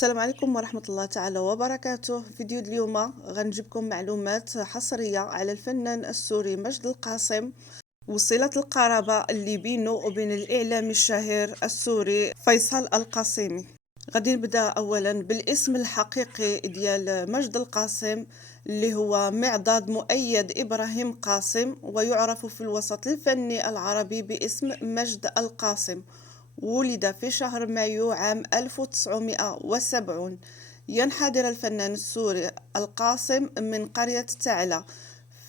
السلام عليكم ورحمة الله تعالى وبركاته. في فيديو اليوم غنجيبكم معلومات حصرية على الفنان السوري مجد القاسم وصلة القرابة اللي بينه وبين الإعلامي الشهير السوري فيصل القاسمي. غادي نبدأ أولا بالاسم الحقيقي ديال مجد القاسم اللي هو معضاد مؤيد إبراهيم قاسم، ويعرف في الوسط الفني العربي باسم مجد القاسم. ولد في شهر مايو عام 1970. ينحدر الفنان السوري القاسم من قرية تعلى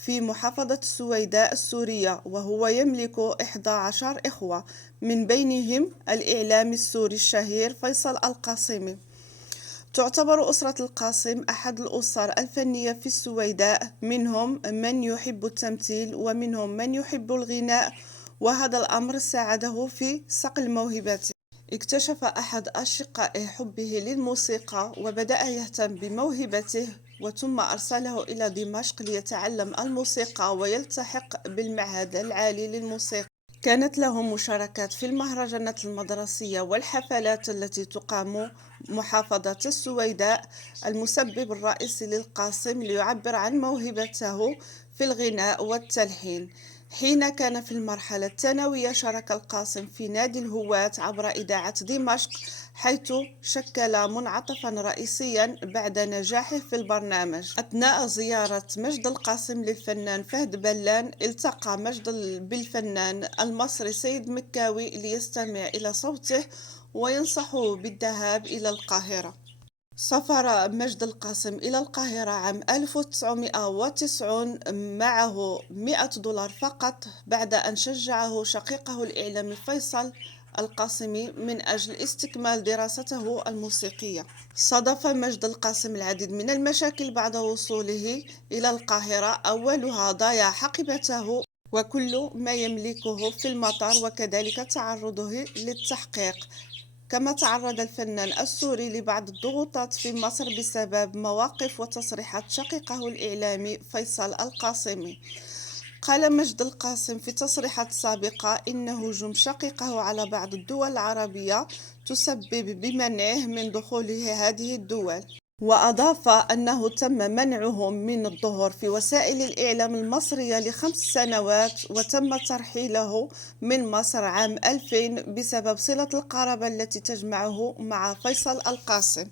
في محافظة السويداء السورية، وهو يملك 11 إخوة، من بينهم الإعلامي السوري الشهير فيصل القاسمي. تعتبر أسرة القاسم أحد الأسر الفنية في السويداء، منهم من يحب التمثيل ومنهم من يحب الغناء، وهذا الأمر ساعده في صقل موهبته. اكتشف أحد أشقائه حبه للموسيقى وبدأ يهتم بموهبته، وثم أرسله إلى دمشق ليتعلم الموسيقى ويلتحق بالمعهد العالي للموسيقى. كانت له مشاركات في المهرجانات المدرسية والحفلات التي تقام محافظة السويداء. المسبب الرئيسي للقاسم ليعبر عن موهبته في الغناء والتلحين. حين كان في المرحلة الثانوية شارك القاسم في نادي الهواة عبر إذاعة دمشق، حيث شكل منعطفا رئيسيا بعد نجاحه في البرنامج. أثناء زيارة مجد القاسم للفنان فهد بلان، التقى مجد بالفنان المصري سيد مكاوي ليستمع إلى صوته وينصحه بالذهاب إلى القاهرة. سافر مجد القاسم إلى القاهرة عام 1990 معه $100 فقط، بعد أن شجعه شقيقه الإعلامي فيصل القاسمي من أجل استكمال دراسته الموسيقية. صادف مجد القاسم العديد من المشاكل بعد وصوله إلى القاهرة، أولها ضياع حقيبته وكل ما يملكه في المطار، وكذلك تعرضه للتحقيق. كما تعرض الفنان السوري لبعض الضغوطات في مصر بسبب مواقف وتصريحات شقيقه الإعلامي فيصل القاسمي. قال مجد القاسم في تصريحات سابقة إن هجوم شقيقه على بعض الدول العربية تسبب بمنعه من دخوله هذه الدول، وأضاف أنه تم منعهم من الظهور في وسائل الإعلام المصرية ل5 سنوات، وتم ترحيله من مصر عام 2000 بسبب صلة القرابة التي تجمعه مع فيصل القاسم.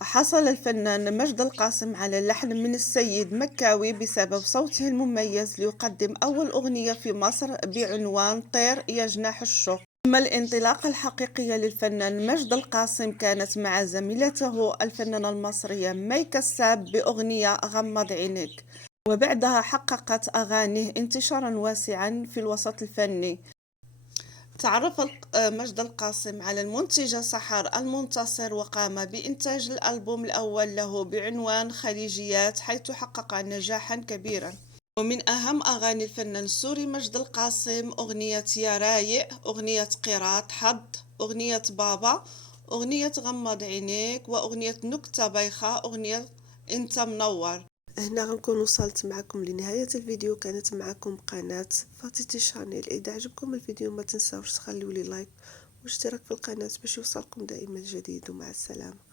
حصل الفنان مجد القاسم على لحن من السيد مكاوي بسبب صوته المميز ليقدم أول أغنية في مصر بعنوان طير يا جناح الشوق. أما الانطلاقة الحقيقية للفنان مجد القاسم كانت مع زميلته الفنانة المصرية مي كساب بأغنية غمض عينيك، وبعدها حققت أغانيه انتشارا واسعا في الوسط الفني. تعرف مجد القاسم على المنتجة سحر المنتصر، وقام بإنتاج الألبوم الأول له بعنوان خليجيات، حيث حقق نجاحا كبيرا. ومن أهم أغاني الفنان السوري مجد القاسم أغنية يا رايق، أغنية قيراط حظ، أغنية بابا، أغنية غمض عينيك، وأغنية نكتة بايخة، أغنية أنت منور. هنا غنكون وصلت معكم لنهاية الفيديو. كانت معكم قناة فاتيتي شانيل. إذا عجبكم الفيديو ما تنساوش تخليوا لي لايك واشتراك في القناة باش يوصلكم دائما جديد، ومع السلامة.